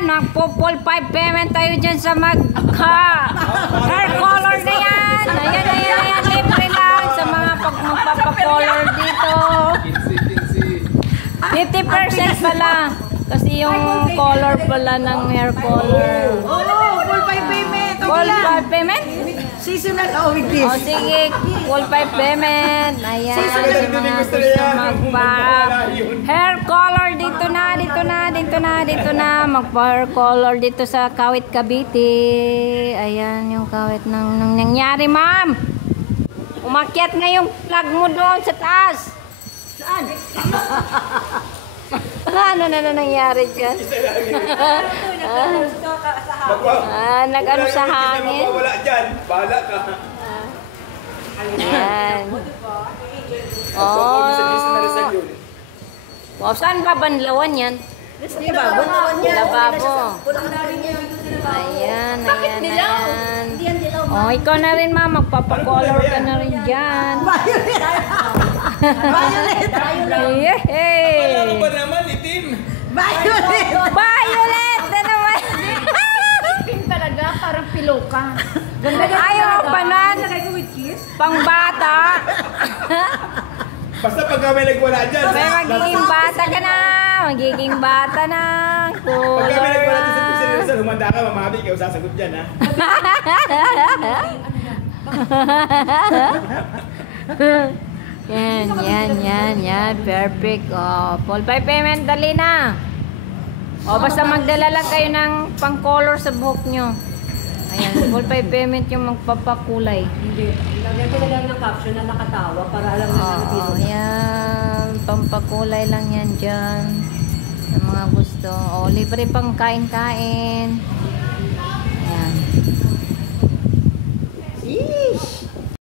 yan. Magpo-full 5 payment tayo dyan sa hair color na yan. Ayan. Libre lang sa mga magpapakolor dito. 50% pala. Kasi yung color pala ng hair color. Full 5 payment. Full 5 payment? Seasonal o weekdays? O sige, full 5 payment. Ayan, mga gusto magpa-hair color dito na. Magpa-hair color dito sa Kawit, Cavite. Ayan, yung kawit ng nangyari, ma'am. Umakyat na yung plug mo doon sa taas. Saan? Ano na nangyari dyan? Nag-ano sa hangin? Wala dyan, bahala ka. Ayan. Oh, saan ba banlawan yan? Lababo. Ayan. Oh, ikaw na rin, ma. Magpapakolor ka na rin dyan. Violet! Yehey! Ano ba naman, itim? Violet! Na naman! Pink talaga, parang piloka. Ayaw mo pa nun. Pangbata. Basta pag kami nagwala dyan. May magiging bata ka na. Magiging bata na. Pag kami nagwala dyan sa Rizal, humanda ka, mamabi, ikaw sasagot dyan, ha? Yan. Perfect. Oh, full 5 payment, dali na. O, basta magdala lang kayo ng pang-color sa buhok nyo. Ayan, full 5 payment yung magpapakulay. Hindi. Lagyan ko na lang ng caption na nakatawa para alam na Oo, yan. Pampakulay lang yan dyan. Ang mga gusto. O, libre pang kain-kain. Ayan.